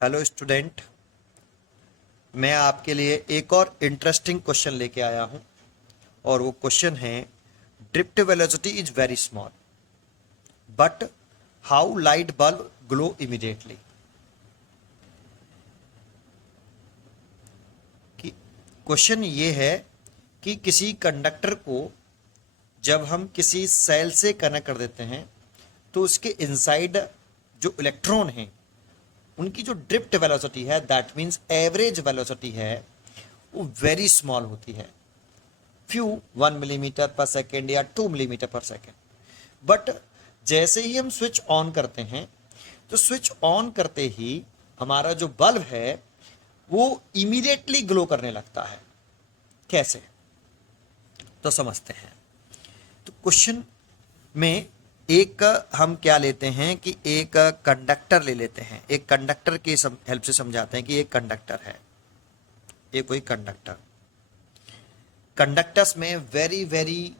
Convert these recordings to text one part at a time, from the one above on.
Hello student. मैं आपके लिए एक और इंटरेस्टिंग क्वेश्चन लेके आया हूं और वो क्वेश्चन है drift velocity is very small but how light bulb glow immediately. कि क्वेश्चन ये है कि किसी कंडक्टर को जब हम किसी सेल से कनेक्ट कर देते हैं तो उसके इनसाइड जो इलेक्ट्रॉन हैं उनकी जो ड्रिफ्ट वेलोसिटी है दैट मीन्स एवरेज वेलोसिटी है वो वेरी स्मॉल होती है, फ्यू 1 मिलीमीटर पर सेकेंड या 2 मिलीमीटर पर सेकेंड। बट जैसे ही हम स्विच ऑन करते हैं तो स्विच ऑन करते ही हमारा जो बल्ब है वो इमीडिएटली ग्लो करने लगता है। कैसे, तो समझते हैं। तो क्वेश्चन में एक हम क्या लेते हैं कि एक कंडक्टर ले लेते हैं। एक कंडक्टर की हेल्प से समझाते हैं कि एक कंडक्टर है, ये कोई कंडक्टर। कंडक्टर्स में very very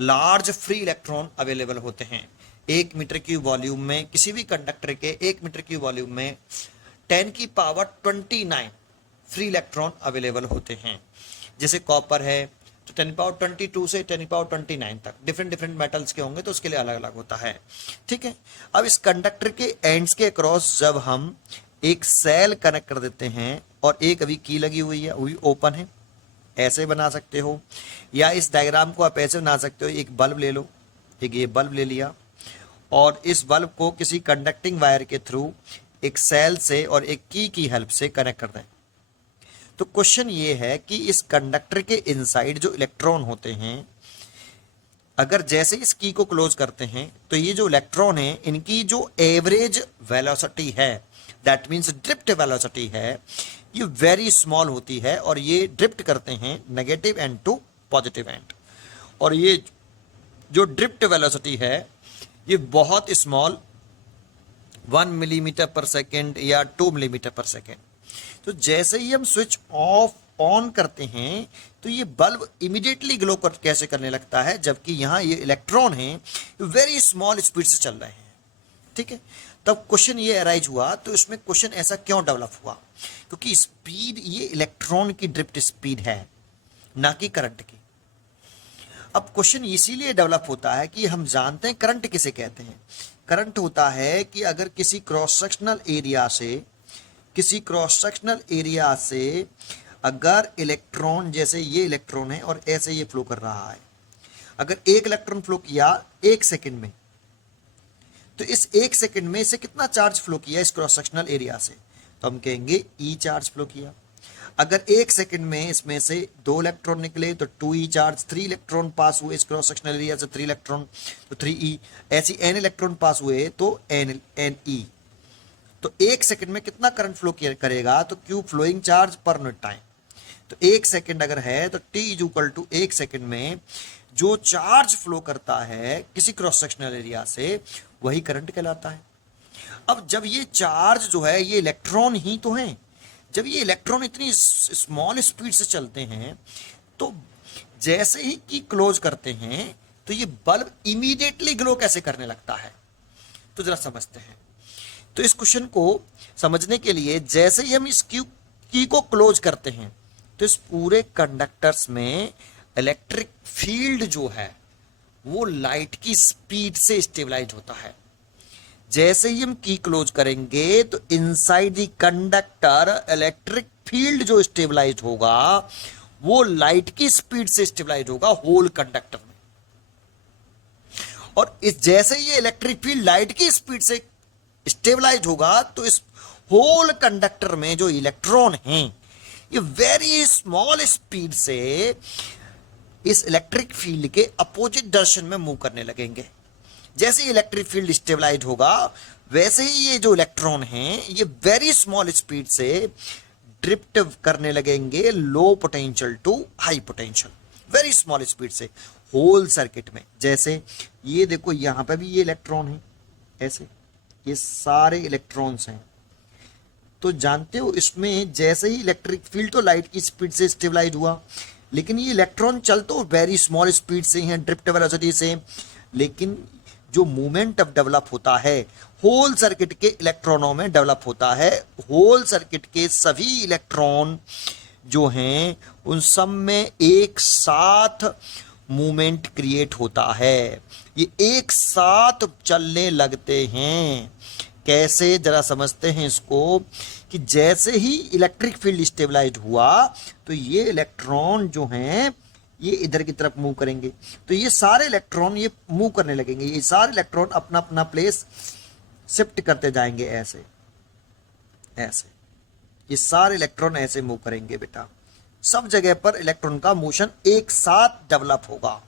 large free electron available होते हैं। 1 मीटर की वॉल्यूम में किसी भी कंडक्टर के 1 मीटर की वॉल्यूम में 10⁻29 फ्री इलेक्ट्रॉन अवेलेबल होते हैं। जैसे कॉपर है तो 10⁻22 से 10⁻29 तक डिफरेंट डिफरेंट मेटल्स के होंगे तो उसके लिए अलग अलग होता है। ठीक है। अब इस कंडक्टर के एंड्स के अक्रॉस जब हम एक सेल कनेक्ट कर देते हैं और एक अभी की लगी हुई है, वही ओपन है, ऐसे बना सकते हो या इस डायग्राम को आप ऐसे बना सकते हो। एक बल्ब ले लो, एक ये बल्ब ले लिया और इस बल्ब को किसी कंडक्टिंग वायर के थ्रू एक सेल से और एक की हेल्प से कनेक्ट कर दें। तो क्वेश्चन ये है कि इस कंडक्टर के इनसाइड जो इलेक्ट्रॉन होते हैं, अगर जैसे इस की को क्लोज करते हैं तो ये जो इलेक्ट्रॉन है इनकी जो एवरेज वेलोसिटी है दैट मींस ड्रिफ्ट वेलोसिटी है ये वेरी स्मॉल होती है और ये ड्रिफ्ट करते हैं negative end to positive end. और ये जो ड्रिफ्ट वेलोसिटी है ये बहुत स्मॉल 1 मिलीमीटर पर सेकेंड या 2 मिलीमीटर पर सेकेंड। तो जैसे ही हम स्विच ऑफ ऑन करते हैं तो ये बल्ब इमीडिएटली ग्लो कैसे करने लगता है, जबकि यहां ये इलेक्ट्रॉन है वेरी स्मॉल स्पीड से चल रहे हैं। ठीक है। तब क्वेश्चन ये अराइज हुआ, तो इसमें क्वेश्चन ऐसा क्यों डेवलप हुआ, क्योंकि स्पीड ये इलेक्ट्रॉन की ड्रिफ्ट स्पीड है ना कि करंट की। अब क्वेश्चन इसीलिए डेवलप होता है कि हम जानते हैं करंट किसे कहते हैं। करंट होता है कि अगर किसी क्रॉस सेक्शनल एरिया से अगर इलेक्ट्रॉन, जैसे ये इलेक्ट्रॉन है और ऐसे ये फ्लो कर रहा है, अगर एक इलेक्ट्रॉन फ्लो किया 1 सेकंड में, तो इस 1 सेकंड में से कितना चार्ज फ्लो किया इस क्रॉस सेक्शनल एरिया से, तो हम कहेंगे ई चार्ज फ्लो किया। अगर 1 सेकंड में इसमें से 2 इलेक्ट्रॉन निकले तो 2e चार्ज, 3 इलेक्ट्रॉन पास हुए इस क्रॉस सेक्शनल एरिया से 3 इलेक्ट्रॉन तो 3e, ऐसी n इलेक्ट्रॉन पास हुए तो ne। तो 1 सेकंड में कितना करंट फ्लो करेगा, तो Q flowing charge per unit time. तो 1 सेकंड अगर है तो t is equal to 1 second में जो चार्ज फ्लो करता है किसी क्रॉस सेक्शनल एरिया से वही करंट कहलाता है। अब जब ये चार्ज जो है ये इलेक्ट्रॉन ही तो है, जब ये इलेक्ट्रॉन इतनी स्मॉल स्पीड से चलते हैं तो जैसे ही की क्लोज करते हैं तो ये बल्ब इमीडिएटली ग्लो कैसे करने लगता है, तो जरा समझते हैं। तो इस क्वेश्चन को समझने के लिए जैसे ही हम इस की को क्लोज करते हैं तो इस पूरे कंडक्टर्स में इलेक्ट्रिक फील्ड जो है वो लाइट की स्पीड से स्टेबलाइज होता है। जैसे ही हम की क्लोज करेंगे तो inside the conductor electric field जो स्टेबलाइज होगा वो लाइट की स्पीड से स्टेबलाइज होगा होल कंडक्टर में। और इस जैसे ये इलेक्ट्रिक फील्ड लाइट की स्पीड से स्टेबलाइज होगा तो इस होल कंडक्टर में जो इलेक्ट्रॉन हैं ये वेरी स्मॉल स्पीड से इस इलेक्ट्रिक फील्ड के अपोजिट डायरेक्शन में मूव करने लगेंगे। जैसे ही इलेक्ट्रिक फील्ड स्टेबलाइज होगा वैसे ही ये जो इलेक्ट्रॉन हैं ये वेरी स्मॉल स्पीड से ड्रिफ्ट करने लगेंगे low potential to high potential, very small speed से होल सर्किट में। जैसे ये देखो यहां पे भी ये इलेक्ट्रॉन है, ऐसे ये सारे इलेक्ट्रॉन्स हैं। तो जानते हो इसमें जैसे ही इलेक्ट्रिक फील्ड तो लाइट की स्पीड से स्टेबलाइज हुआ, लेकिन ये इलेक्ट्रॉन चल तो वेरी स्मॉल स्पीड से हैं ड्रिफ्ट वेलोसिटी से, लेकिन जो मूवमेंट डेवलप होता है होल सर्किट के इलेक्ट्रॉनों में डेवलप होता है। होल सर्किट के सभी इलेक्ट्रॉन जो हैं उन सब में एक साथ मूवमेंट क्रिएट होता है, ये एक साथ चलने लगते हैं। कैसे, जरा समझते हैं इसको, कि जैसे ही इलेक्ट्रिक फील्ड स्टेबलाइज हुआ तो ये इलेक्ट्रॉन जो हैं ये इधर की तरफ मूव करेंगे, तो ये सारे इलेक्ट्रॉन ये मूव करने लगेंगे, ये सारे इलेक्ट्रॉन अपना अपना प्लेस शिफ्ट करते जाएंगे, ऐसे ऐसे ये सारे इलेक्ट्रॉन ऐसे मूव करेंगे बेटा। सब जगह पर इलेक्ट्रॉन का मोशन एक साथ डेवलप होगा,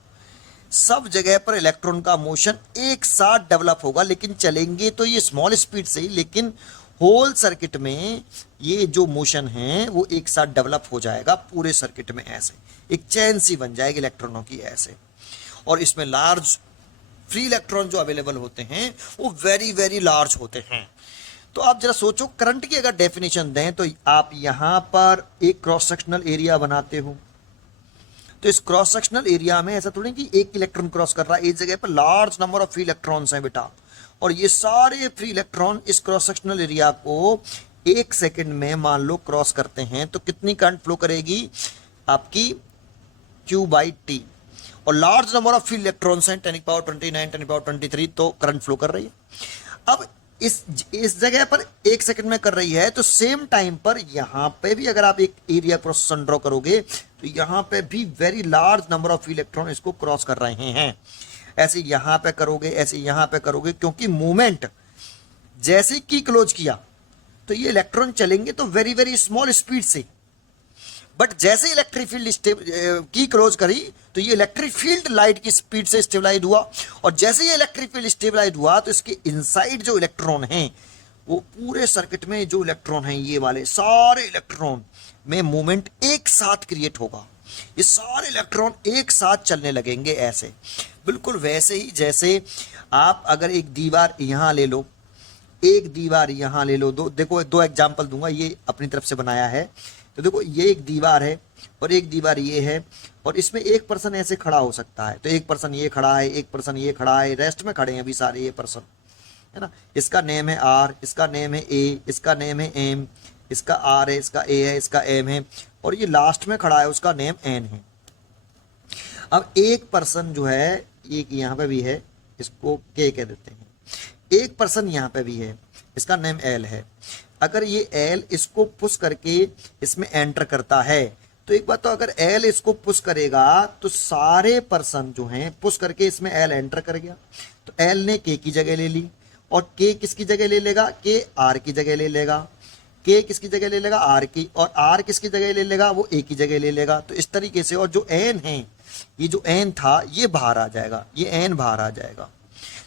सब जगह पर इलेक्ट्रॉन का मोशन एक साथ डेवलप होगा, लेकिन चलेंगे तो ये स्मॉल स्पीड से ही, लेकिन होल सर्किट में ये जो मोशन है वो एक साथ डेवलप हो जाएगा पूरे सर्किट में, ऐसे एक चैन सी बन जाएगी इलेक्ट्रॉनों की ऐसे। और इसमें लार्ज फ्री इलेक्ट्रॉन जो अवेलेबल होते हैं वो वेरी वेरी लार्ज होते हैं। तो आप जरा सोचो, करंट की अगर डेफिनेशन दें तो आप यहां पर एक क्रॉस सेक्शनल एरिया बनाते हो, तो इस क्रॉस सेक्शनल एरिया में ऐसा थोड़ी कि एक इलेक्ट्रॉन क्रॉस कर रहा है, एक जगह पर large number of free electrons हैं बेटा, और ये सारे फ्री इलेक्ट्रॉन इस क्रॉस सेक्शनल एरिया को एक सेकंड में मान लो क्रॉस करते हैं, तो कितनी करंट फ्लो करेगी आपकी Q/T, और large number of free electrons हैं 10⁻29 10⁻23, तो करंट फ्लो कर रही है। अब इस जगह पर एक सेकंड में कर रही है, तो सेम टाइम पर यहां पे भी अगर आप एक एरिया क्रॉस सेक्शन ड्रॉ करोगे तो यहां पे भी very large number of electron इसको क्रॉस कर रहे हैं। ऐसे यहां पे करोगे, ऐसे यहां पे करोगे, क्योंकि मूवमेंट जैसे की क्लोज किया तो ये इलेक्ट्रॉन चलेंगे तो वेरी वेरी स्मॉल स्पीड से, बट जैसे इलेक्ट्रिक फील्ड की क्लोज करी तो ये इलेक्ट्रिक फील्ड लाइट की स्पीड से स्टेबलाइज हुआ, और जैसे ये इलेक्ट्रिक फील्ड स्टेबलाइज हुआ तो इसके इनसाइड जो इलेक्ट्रॉन हैं वो पूरे सर्किट में जो इलेक्ट्रॉन हैं ये वाले सारे इलेक्ट्रॉन में मूवमेंट एक साथ क्रिएट होगा, ये सारे इलेक्ट्रॉन एक साथ चलने लगेंगे ऐसे। बिल्कुल वैसे ही जैसे आप अगर एक दीवार यहां ले लो, एक दीवार यहां ले लो, देखो दो एग्जांपल दूंगा, ये अपनी तरफ से बनाया है। तो देखो ये एक दीवार है और एक दीवार ये है, और इसमें एक पर्सन ऐसे खड़ा हो सकता है, तो एक पर्सन ये खड़ा है, एक पर्सन ये खड़ा है, रेस्ट में खड़े हैं अभी सारे ये पर्सन, है ना। इसका नेम है आर, इसका नेम है ए, इसका नेम है एम, इसका आर है, इसका ए है, इसका एम है, और ये लास्ट में खड़ा है उसका नेम एन है। अब एक पर्सन जो है, एक यहाँ पे भी है, इसको के कह देते हैं, एक पर्सन यहाँ पे भी है, इसका नेम एल है। अगर ये एल इसको पुश करके इसमें एंटर करता है, तो एक बात तो, अगर एल इसको पुश करेगा तो सारे पर्सन जो हैं पुश करके इसमें एल एंटर कर गया, तो एल ने के की जगह ले ली, और के किसकी जगह ले लेगा, के आर की जगह ले लेगा, के किसकी जगह ले लेगा, आर की, और आर किसकी जगह ले लेगा, वो ए की जगह ले लेगा। तो इस तरीके से, और जो एन है, ये जो एन था ये बाहर आ जाएगा, ये एन बाहर आ जाएगा।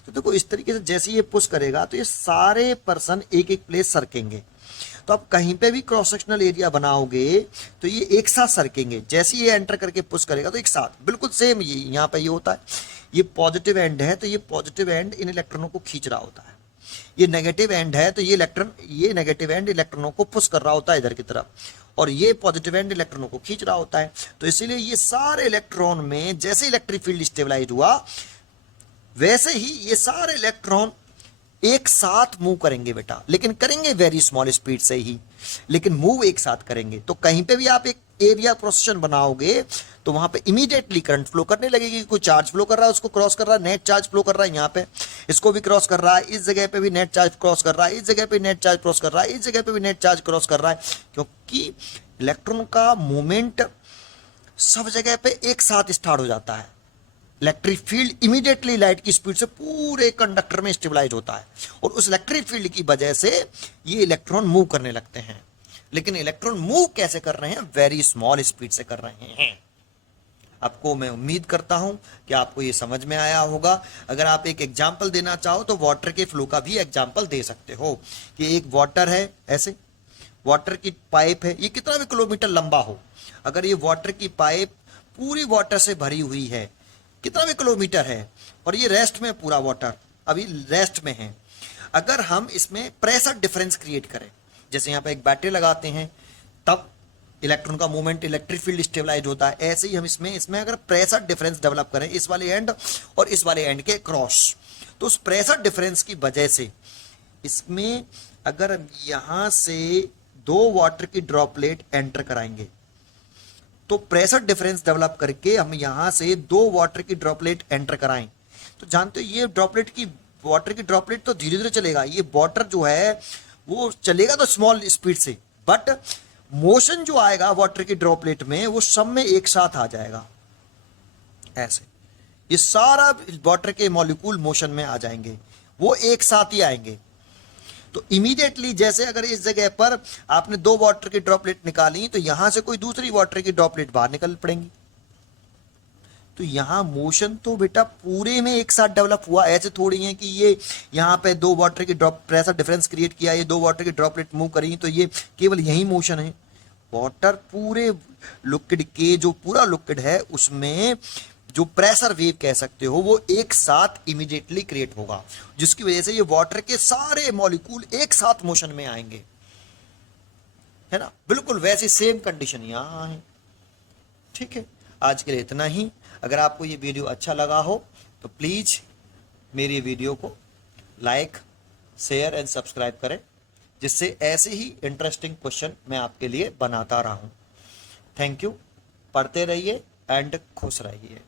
तो देखो इस तरीके से जैसे ये पुश करेगा तो ये सारे पर्सन एक एक प्लेस सरकेंगे। तो आप कहीं पे भी क्रॉस सेक्शनल एरिया बनाओगे तो ये एक साथ सरकेंगे, जैसे ये एंटर करके पुश करेगा तो एक साथ, बिल्कुल सेम ये यहाँ पे ये होता है। ये पॉजिटिव एंड है तो ये पॉजिटिव एंड इन इलेक्ट्रॉनों को खींच रहा होता है, ये नेगेटिव एंड है तो ये नेगेटिव एंड इलेक्ट्रॉनों को पुश कर रहा होता है इधर की तरफ, और ये पॉजिटिव एंड इलेक्ट्रॉनों को खींच रहा होता है। तो इसीलिए ये सारे इलेक्ट्रॉन में जैसे इलेक्ट्रिक फील्ड स्टेबलाइज हुआ वैसे ही ये सारे इलेक्ट्रॉन एक साथ मूव करेंगे बेटा, लेकिन करेंगे वेरी स्मॉल स्पीड से ही, लेकिन मूव एक साथ करेंगे। तो कहीं पे भी आप एक एरिया क्रॉस सेक्शन बनाओगे तो वहां पे इमीडिएटली करंट फ्लो करने लगेगी, कोई चार्ज फ्लो कर रहा है उसको क्रॉस कर रहा है, नेट चार्ज फ्लो कर रहा है, यहाँ पे इसको भी क्रॉस कर रहा है, इस जगह पे भी नेट चार्ज क्रॉस कर रहा है, इस जगह पे नेट चार्ज क्रॉस कर रहा है, इस जगह पे भी नेट चार्ज क्रॉस कर रहा है, क्योंकि इलेक्ट्रॉन का मूवमेंट सब जगह पे एक साथ स्टार्ट हो जाता है। इलेक्ट्रिक फील्ड इमीडिएटली लाइट की स्पीड से पूरे कंडक्टर में स्टेबलाइज होता है, और उस इलेक्ट्रिक फील्ड की वजह से ये इलेक्ट्रॉन मूव करने लगते हैं। लेकिन इलेक्ट्रॉन मूव कैसे कर रहे हैं, वेरी स्मॉल स्पीड से कर रहे हैं। आपको मैं उम्मीद करता हूं कि आपको ये समझ में आया होगा। अगर आप एक एग्जांपल देना चाहो तो वाटर के फ्लो का भी एग्जांपल दे सकते हो, कि एक वाटर है, ऐसे वाटर की पाइप है, ये कितना भी किलोमीटर लंबा हो, अगर ये वाटर की पाइप पूरी वाटर से भरी हुई है, कितना भी किलोमीटर है, और ये रेस्ट में पूरा वाटर अभी रेस्ट में है, अगर हम इसमें प्रेशर डिफरेंस क्रिएट करें, जैसे यहाँ पे एक बैटरी लगाते हैं तब इलेक्ट्रॉन का मूवमेंट इलेक्ट्रिक फील्ड स्टेबलाइज होता है, ऐसे ही हम इसमें अगर प्रेशर डिफरेंस डेवलप करें इस वाले एंड और इस वाले एंड के क्रॉस, तो उस प्रेशर डिफरेंस की वजह से इसमें अगर हम यहां से 2 वाटर की ड्रॉपलेट एंटर कराएंगे तो प्रेशर डिफरेंस डेवलप करके हम यहां से 2 वाटर की ड्रॉपलेट एंटर कराएं तो जानते हो ये ड्रॉपलेट की वाटर की ड्रॉपलेट तो धीरे धीरे चलेगा, ये वाटर जो है वो चलेगा तो स्मॉल स्पीड से, बट मोशन जो आएगा वाटर की ड्रॉपलेट में वो सब में एक साथ आ जाएगा। ऐसे ये सारा वाटर के मॉलिक्यूल मोशन में आ जाएंगे, वो एक साथ ही आएंगे। तो इमीडिएटली जैसे अगर इस जगह पर आपने 2 वाटर की ड्रॉपलेट निकाली तो यहां से कोई दूसरी वाटर की ड्रॉपलेट बाहर निकल पड़ेंगी। तो यहां मोशन तो बेटा पूरे में एक साथ डेवलप हुआ, ऐसे थोड़ी है कि ये यहां पे 2 वाटर की ड्रॉप प्रेशर डिफरेंस क्रिएट किया, ये 2 वाटर की ड्रॉपलेट मूव करी तो ये केवल यही मोशन है। वाटर पूरे लिक्विड के जो पूरा लिक्विड है उसमें जो प्रेशर वेव कह सकते हो वो एक साथ इमीडिएटली क्रिएट होगा, जिसकी वजह से ये वाटर के सारे मॉलिक्यूल एक साथ मोशन में आएंगे, है ना। बिल्कुल वैसी सेम कंडीशन यहां है। ठीक है, आज के लिए इतना ही। अगर आपको ये वीडियो अच्छा लगा हो तो प्लीज मेरी वीडियो को लाइक, शेयर एंड सब्सक्राइब करें, जिससे ऐसे ही इंटरेस्टिंग क्वेश्चन मैं आपके लिए बनाता रहा हूं। थैंक यू, पढ़ते रहिए एंड खुश रहिए।